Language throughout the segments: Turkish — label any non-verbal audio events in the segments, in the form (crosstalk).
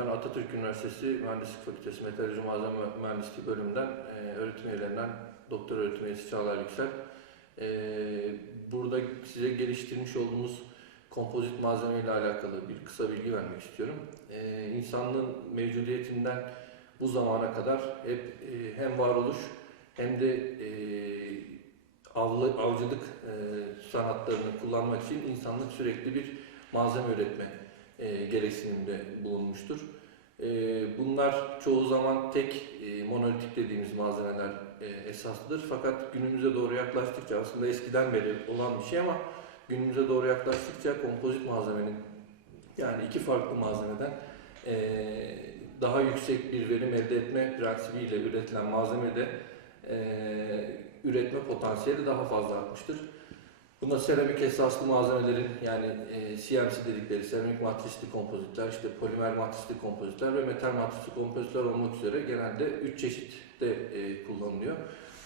Ben Atatürk Üniversitesi Mühendislik Fakültesi Meteoroloji Malzeme Mühendisliği bölümünden e, öğretim üyelerinden doktor öğretim üyesi Çağlar Yüksel. E, burada size geliştirmiş olduğumuz kompozit malzeme ile alakalı bir kısa bilgi vermek istiyorum. E, insanlığın mevcudiyetinden bu zamana kadar hep e, hem varoluş hem de e, avlı, avcılık e, sanatlarını kullanmak için insanlık sürekli bir malzeme üretme e, gereksinimde bulunmuştur. E, bunlar çoğu zaman tek e, monolitik dediğimiz malzemeler e, esaslıdır. Fakat günümüze doğru yaklaştıkça aslında eskiden beri olan bir şey ama günümüze doğru yaklaştıkça kompozit malzemenin yani iki farklı malzemeden e, daha yüksek bir verim elde etme prensibiyle üretilen malzemede e, üretme potansiyeli daha fazla artmıştır. Buna seramik esaslı malzemelerin yani e, CMC dedikleri seramik matrisli kompozitler, işte polimer matrisli kompozitler ve metal matrisli kompozitler olmak üzere genelde 3 çeşit de e, kullanılıyor.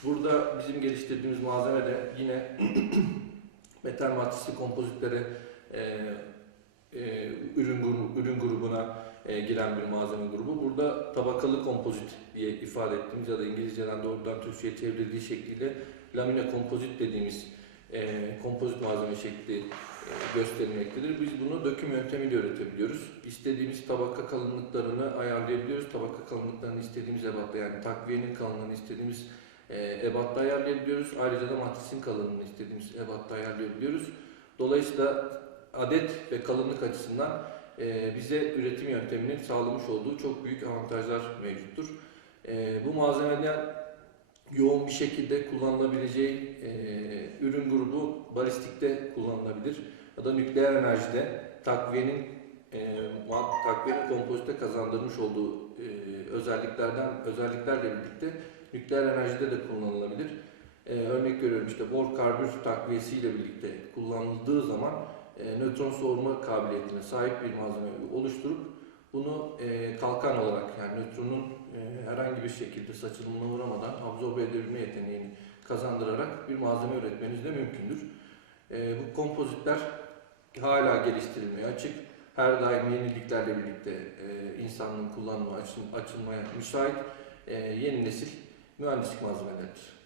Burada bizim geliştirdiğimiz malzeme de yine (clears throat) metal matrisli kompozitlere e, e, ürün, ürün grubuna e, giren bir malzeme grubu. Burada tabakalı kompozit diye ifade ettiğimiz ya da İngilizceden doğrudan Türkçe'ye çevrildiği şekliyle lamine kompozit dediğimiz e, kompozit malzeme şekli e, gösterilmektedir. Biz bunu döküm yöntemiyle üretebiliyoruz. İstediğimiz tabaka kalınlıklarını ayarlayabiliyoruz. Tabaka kalınlıklarını istediğimiz ebatta yani takviyenin kalınlığını istediğimiz e, ebatta ayarlayabiliyoruz. Ayrıca da matrisin kalınlığını istediğimiz ebatta ayarlayabiliyoruz. Dolayısıyla adet ve kalınlık açısından e, bize üretim yönteminin sağlamış olduğu çok büyük avantajlar mevcuttur. E, bu malzemeden yoğun bir şekilde kullanılabileceği e, ürün grubu balistikte kullanılabilir ya da nükleer enerjide takviyenin e, takviyenin kompozite kazandırmış olduğu e, özelliklerden özelliklerle birlikte nükleer enerjide de kullanılabilir. E, örnek veriyorum işte bor karbür takviyesiyle birlikte kullanıldığı zaman e, nötron soğurma kabiliyetine sahip bir malzeme oluşturup bunu e, kalkan olarak yani nötronun e, herhangi bir şekilde saçılımına uğramadan absorbe edebilme yeteneğini kazandırarak bir malzeme üretmeniz de mümkündür. E, bu kompozitler hala geliştirilmeye açık. Her daim yeniliklerle birlikte e, insanlığın kullanıma, açıl- açılmaya müsait e, yeni nesil mühendislik malzemeleridir.